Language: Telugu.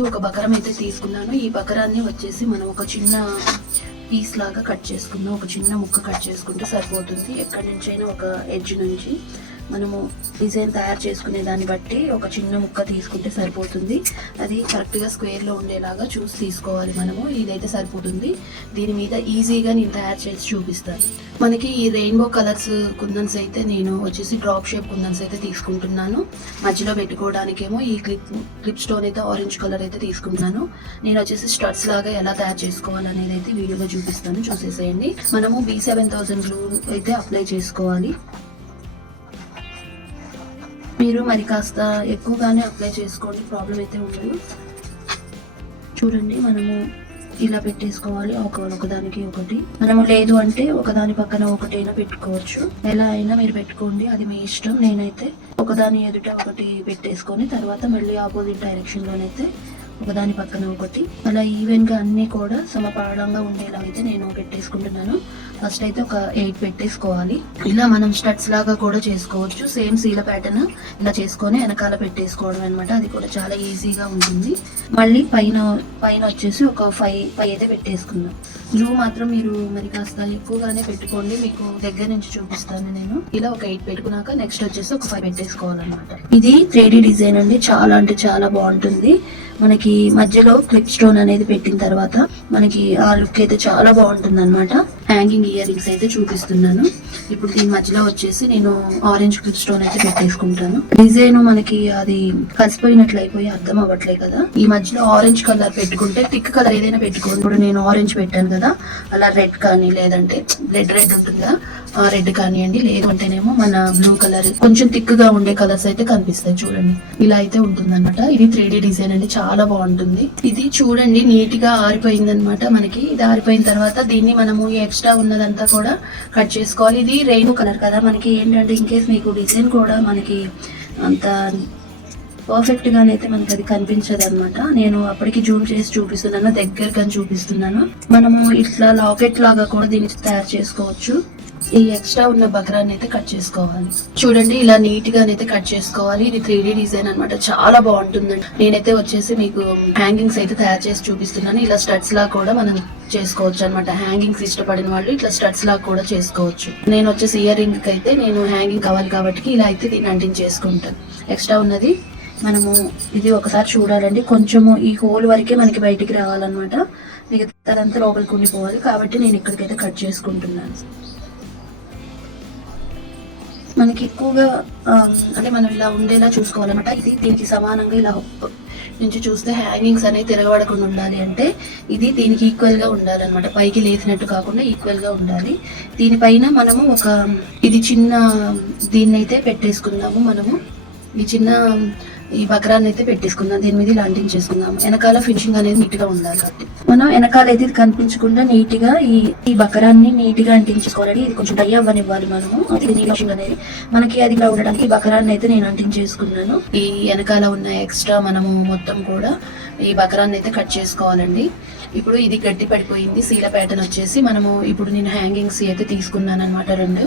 వచ్చేసి ఒక బకరం అయితే తీసుకున్నాను. ఈ బకరాన్ని వచ్చేసి మనం ఒక చిన్న పీస్ లాగా కట్ చేసుకుందాం. ఒక చిన్న ముక్క కట్ చేసుకుంటే సరిపోతుంది. ఎక్కడి నుంచైనా ఒక ఎడ్జ్ నుంచి. మనము డిజైన్ తయారు చేసుకునే దాన్ని బట్టి ఒక చిన్న ముక్క తీసుకుంటే సరిపోతుంది. అది కరెక్ట్గా స్క్వేర్లో ఉండేలాగా చూసి తీసుకోవాలి మనము. ఇదైతే సరిపోతుంది. దీని మీద ఈజీగా నేను తయారు చేసి చూపిస్తాను. మనకి ఈ రెయిన్బో కలర్స్ కుందన్స్ అయితే నేను వచ్చేసి డ్రాప్ షేప్ కుందన్స్ అయితే తీసుకుంటున్నాను. మధ్యలో పెట్టుకోవడానికేమో ఈ క్లిప్ క్లిప్ స్టోన్ అయితే ఆరెంజ్ కలర్ అయితే తీసుకుంటున్నాను. నేను వచ్చేసి స్టడ్స్ లాగా ఎలా తయారు చేసుకోవాలనేది అయితే వీడియోలో చూపిస్తాను. చూసేసేయండి. మనము బీ సెవెన్ థౌసండ్ గ్లూ అయితే అప్లై చేసుకోవాలి. మీరు మరి కాస్త ఎక్కువగానే అప్లై చేసుకోండి. ప్రాబ్లం అయితే ఉండదు. చూడండి మనము ఇలా పెట్టేసుకోవాలి. ఒక ఒకదానికి ఒకటి. మనము లేదు అంటే ఒకదాని పక్కన ఒకటైనా పెట్టుకోవచ్చు. ఎలా అయినా మీరు పెట్టుకోండి. అది మీ ఇష్టం. నేనైతే ఒకదాని ఎదుట ఒకటి పెట్టేసుకొని తర్వాత మళ్ళీ ఆపోజిట్ డైరెక్షన్ లోనైతే ఒకదాని పక్కన ఒకటి. అలా ఈవెన్గా అన్ని కూడా సమపాడంగా ఉండేలా అయితే నేను పెట్టేసుకుంటున్నాను. ఫస్ట్ అయితే ఒక ఎయిట్ పెట్టేసుకోవాలి. ఇలా మనం స్టడ్స్ లాగా కూడా చేసుకోవచ్చు. సేమ్ సీల ప్యాటర్న్ ఇలా చేసుకొని వెనకాల పెట్టేసుకోవడం అనమాట అది కూడా చాలా ఈజీగా ఉంటుంది. మళ్ళీ పైన పైన వచ్చేసి ఒక ఫైవ్ ఫైవ్ అయితే పెట్టేసుకుందాం. జూ మాత్రం మీరు మరి కాస్త ఎక్కువగానే పెట్టుకోండి. మీకు దగ్గర నుంచి చూపిస్తాను నేను. ఇలా ఒక ఎయిట్ పెట్టుకున్నాక నెక్స్ట్ వచ్చేసి ఒక ఫైవ్ పెట్టేసుకోవాలన్నమాట. ఇది త్రీ డిజైన్ అండి. చాలా అంటే చాలా బాగుంటుంది. మనకి మధ్యలో క్లిప్ స్టోన్ అనేది పెట్టిన తర్వాత మనకి ఆ లుక్ అయితే చాలా బాగుంటుంది అనమాట హ్యాంగింగ్ ఇయర్ రింగ్స్ అయితే చూపిస్తున్నాను. ఇప్పుడు దీని మధ్యలో వచ్చేసి నేను ఆరెంజ్ క్లిప్ స్టోన్ అయితే పెట్టేసుకుంటాను. డిజైన్ మనకి అది కలిసిపోయినట్లు అయిపోయి అర్థం అవ్వట్లే కదా. ఈ మధ్యలో ఆరెంజ్ కలర్ పెట్టుకుంటే థిక్ కలర్ ఏదైనా పెట్టుకోండి ఇప్పుడు నేను ఆరెంజ్ పెట్టాను కదా. అలా రెడ్ కానీ లేదంటే రెడ్ రెడ్ ఉంటుందా ఆ రెడ్ కానివ్వండి లేదంటేనేమో మన బ్లూ కలర్ కొంచెం థిక్గా ఉండే కలర్స్ అయితే కనిపిస్తాయి చూడండి. ఇలా అయితే ఉంటుంది అనమాట ఇది త్రీ డిజైన్ అండి. చాలా బాగుంటుంది. ఇది చూడండి నీట్గా ఆరిపోయింది అనమాట మనకి. ఇది ఆరిపోయిన తర్వాత దీన్ని మనము ఎక్స్ ఎక్స్ట్రా ఉన్నదంతా కూడా కట్ చేసుకోవాలి. ఇది రెయిన్ కలర్ కదా. మనకి ఏంటంటే ఇన్కేస్ మీకు డిజైన్ కూడా మనకి అంత పర్ఫెక్ట్ అయితే మనకి అది కనిపించదు అనమాట నేను అప్పటికి జూమ్ చేసి చూపిస్తున్నాను దగ్గరగా చూపిస్తున్నాను. మనము ఇట్లా లాకెట్ లాగా కూడా దీన్ని తయారు చేసుకోవచ్చు. ఈ ఎక్స్ట్రా ఉన్న బకరాన్ని అయితే కట్ చేసుకోవాలి. చూడండి ఇలా నీట్ గానైతే కట్ చేసుకోవాలి. ఇది త్రీ డిజైన్ అన్నమాట. చాలా బాగుంటుందండి నేనైతే వచ్చేసి మీకు హ్యాంగింగ్స్ అయితే తయారు చేసి చూపిస్తున్నాను. ఇలా స్టడ్స్ లా కూడా మనం చేసుకోవచ్చు అనమాట హ్యాంగింగ్స్ ఇష్టపడిన వాళ్ళు ఇట్లా స్టడ్స్ లా కూడా చేసుకోవచ్చు. నేను వచ్చేసి ఇయర్ రింగ్ అయితే నేను హ్యాంగింగ్ కావాలి కాబట్టి ఇలా అయితే దీన్ని అంటించేసుకుంటాను ఎక్స్ట్రా ఉన్నది మనము ఇది ఒకసారి చూడాలండి. కొంచెము ఈ హోల్ వరకే మనకి బయటికి రావాలన్నమాట. మిగతాదంతా లోపలికి ఉండిపోవాలి కాబట్టి నేను ఇక్కడికైతే కట్ చేసుకుంటున్నాను. మనకి ఎక్కువగా అంటే మనం ఇలా ఉండేలా చూసుకోవాలన్నమాట. ఇది దీనికి సమానంగా ఇలా నుంచి చూస్తే హ్యాంగింగ్స్ అనేవి తిరగబడకుండా ఉండాలి అంటే ఇది దీనికి ఈక్వల్గా ఉండాలన్నమాట. పైకి లేచినట్టు కాకుండా ఈక్వల్గా ఉండాలి. దీనిపైన మనము ఒక ఇది చిన్న దీన్నైతే పెట్టేసుకున్నాము మనము. ఈ చిన్న ఈ బకరాన్ని అయితే పెట్టేసుకుందాం దీని మీద ఇలా అంటించేసుకుందాం వెనకాల ఫినిషింగ్ అనేది నీట్గా ఉండాలి కాబట్టి. మనం వెనకాల అయితే ఇది కనిపించకుండా నీట్గా ఈ ఈ బకరాన్ని నీట్గా అంటించుకోవాలి. ఇది కొంచెం డై అవ్వనివ్వాలి మనము. అది ఫినిషింగ్ అనేది. మనకి అది ఇలా ఉండడానికి ఈ బకరాన్ని అయితే నేను అంటించేసుకున్నాను. ఈ వెనకాల ఉన్న ఎక్స్ట్రా మనము మొత్తం కూడా ఈ బకరాన్ని అయితే కట్ చేసుకోవాలండి. ఇప్పుడు ఇది గట్టి పడిపోయింది. సీల ప్యాటర్న్ వచ్చేసి మనము ఇప్పుడు నేను హ్యాంగింగ్స్ అయితే తీసుకున్నాను అనమాట రెండు.